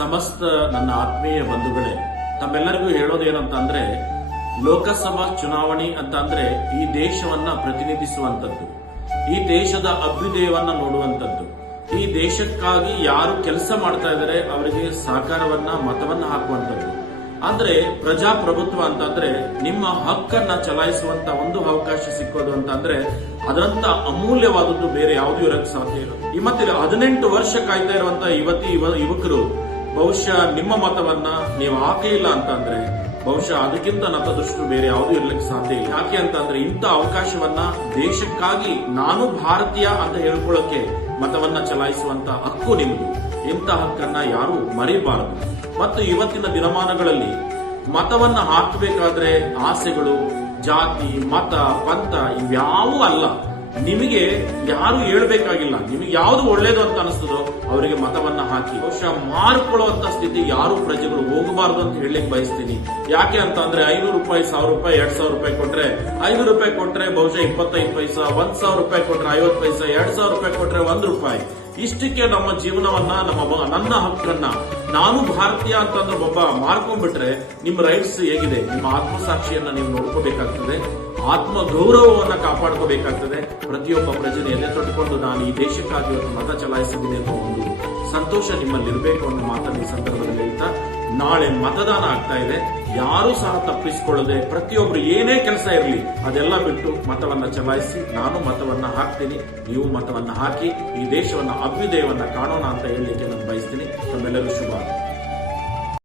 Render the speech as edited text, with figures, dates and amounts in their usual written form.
ಸಮಸ್ತ ನನ್ನ ಆತ್ಮೀಯ ಬಂಧುಗಳೇ, ತಮ್ಮೆಲ್ಲರಿಗೂ ಹೇಳೋದೇನಂತ ಅಂದ್ರೆ, ಲೋಕಸಭಾ ಚುನಾವಣೆ ಅಂತ ಅಂದ್ರೆ ಈ ದೇಶವನ್ನ ಪ್ರತಿನಿಧಿಸುವಂತದ್ದು, ಈ ದೇಶದ ಅಭ್ಯುದಯವನ್ನ ನೋಡುವಂತದ್ದು, ಈ ದೇಶಕ್ಕಾಗಿ ಯಾರು ಕೆಲಸ ಮಾಡ್ತಾ ಇದ್ದಾರೆ ಅವರಿಗೆ ಸಹಕಾರವನ್ನ ಮತವನ್ನ ಹಾಕುವಂತದ್ದು. ಅಂದ್ರೆ ಪ್ರಜಾಪ್ರಭುತ್ವ ಅಂತಂದ್ರೆ ನಿಮ್ಮ ಹಕ್ಕನ್ನ ಚಲಾಯಿಸುವಂತ ಒಂದು ಅವಕಾಶ ಸಿಕ್ಕೋದು ಅಂತಂದ್ರೆ ಅದರಂತ ಅಮೂಲ್ಯವಾದದ್ದು ಬೇರೆ ಯಾವುದೂ ಇರಕ್ಕೆ ಸಾಧ್ಯ ಇಲ್ಲ. ಈ ಮತ್ತೆ 18 ವರ್ಷ ಕಾಯ್ತಾ ಇರುವಂತ ಯುವಕರು ಬಹುಶಃ ನಿಮ್ಮ ಮತವನ್ನ ನೀವು ಹಾಕಲಿಲ್ಲ ಅಂತಂದ್ರೆ ಬಹುಶಃ ಅದಕ್ಕಿಂತ ನತದೃಷ್ಟು ಬೇರೆ ಯಾವುದೂ ಇರ್ಲಿಕ್ಕೆ ಸಾಧ್ಯ ಇಲ್ಲ. ಯಾಕೆ ಅಂತಂದ್ರೆ ಇಂಥ ಅವಕಾಶವನ್ನ ದೇಶಕ್ಕಾಗಿ ನಾನು ಭಾರತೀಯ ಅಂತ ಹೇಳ್ಕೊಳ್ಳೋಕೆ ಮತವನ್ನ ಚಲಾಯಿಸುವಂತ ಹಕ್ಕು ನಿಮ್ದು. ಇಂಥ ಹಕ್ಕನ್ನ ಯಾರು ಮರಿಬಾರದು. ಮತ್ತು ಇವತ್ತಿನ ದಿನಮಾನಗಳಲ್ಲಿ ಮತವನ್ನ ಹಾಕಬೇಕಾದ್ರೆ ಆಸೆಗಳು, ಜಾತಿ, ಮತ, ಪಂಥ ಇವ್ಯಾವೂ ಅಲ್ಲ. ನಿಮಗೆ ಯಾರು ಹೇಳ್ಬೇಕಾಗಿಲ್ಲ. ನಿಮಗೆ ಯಾವ್ದು ಒಳ್ಳೇದು ಅಂತ ಅನಿಸ್ತದೋ ಅವರಿಗೆ ಮತವನ್ನ ಹಾಕಿ. ಬಹುಶಃ ಮಾರ್ಕೊಳ್ಳುವಂತ ಸ್ಥಿತಿ ಯಾರು ಪ್ರಜೆಗಳು ಹೋಗಬಾರದು ಅಂತ ಹೇಳಲಿಕ್ಕೆ ಬಯಸ್ತೀನಿ. ಯಾಕೆ ಅಂತ ಅಂದ್ರೆ 500 ರೂಪಾಯಿ, 1000 ರೂಪಾಯಿ, 2000 ರೂಪಾಯಿ ಕೊಟ್ರೆ, 500 ರೂಪಾಯಿ ಕೊಟ್ರೆ ಬಹುಶಃ 25 ಪೈಸಾ, 1000 ರೂಪಾಯಿ ಕೊಟ್ರೆ 50 ಪೈಸಾ, 2000 ರೂಪಾಯಿ ಕೊಟ್ರೆ 1 ರೂಪಾಯಿ. ಇಷ್ಟಕ್ಕೆ ನಮ್ಮ ಜೀವನವನ್ನ, ನನ್ನ ಹಕ್ಕನ್ನ, ನಾನು ಭಾರತೀಯ ಅಂತಂದ್ರೆ ಒಬ್ಬ ಮಾರ್ಕೊಂಡ್ಬಿಟ್ರೆ ನಿಮ್ಮ ರೈಟ್ಸ್ ಹೇಗಿದೆ? ನಿಮ್ಮ ಆತ್ಮಸಾಕ್ಷಿಯನ್ನ ನೀವು ನೋಡ್ಕೋಬೇಕಾಗ್ತದೆ, ಆತ್ಮ ಗೌರವವನ್ನ ಕಾಪಾಡ್ಕೋಬೇಕಾಗ್ತದೆ. ಪ್ರತಿಯೊಬ್ಬ ಪ್ರಜೆಯನ್ನು ಎದೆ ತೊಟ್ಟುಕೊಂಡು ನಾನು ಈ ದೇಶಕ್ಕಾಗಿ ಇವತ್ತು ಮತ ಚಲಾಯಿಸಿದ್ದೀನಿ ಅನ್ನೋ ಒಂದು ಸಂತೋಷ ನಿಮ್ಮಲ್ಲಿ ಇರಬೇಕು ಅನ್ನೋ ಮಾತನ್ನು ಈ ಸಂದರ್ಭದಲ್ಲಿ ಹೇಳ್ತಾ, ನಾಳೆ ಮತದಾನ ಆಗ್ತಾ ಇದೆ. ಯಾರೂ ಸಹ ತಪ್ಪಿಸಿಕೊಳ್ಳದೆ ಪ್ರತಿಯೊಬ್ರು ಏನೇ ಕೆಲಸ ಇರಲಿ ಅದೆಲ್ಲ ಬಿಟ್ಟು ಮತವನ್ನ ಚಲಾಯಿಸಿ. ನಾನು ಮತವನ್ನ ಹಾಕ್ತೀನಿ, ನೀವು ಮತವನ್ನ ಹಾಕಿ ಈ ದೇಶವನ್ನ ಅಭ್ಯುದಯವನ್ನ ಕಾಣೋಣ ಅಂತ ಹೇಳಲಿಕ್ಕೆ ನಾನು ಬಯಸ್ತೀನಿ. ತಮ್ಮೆಲ್ಲರೂ ಶುಭ.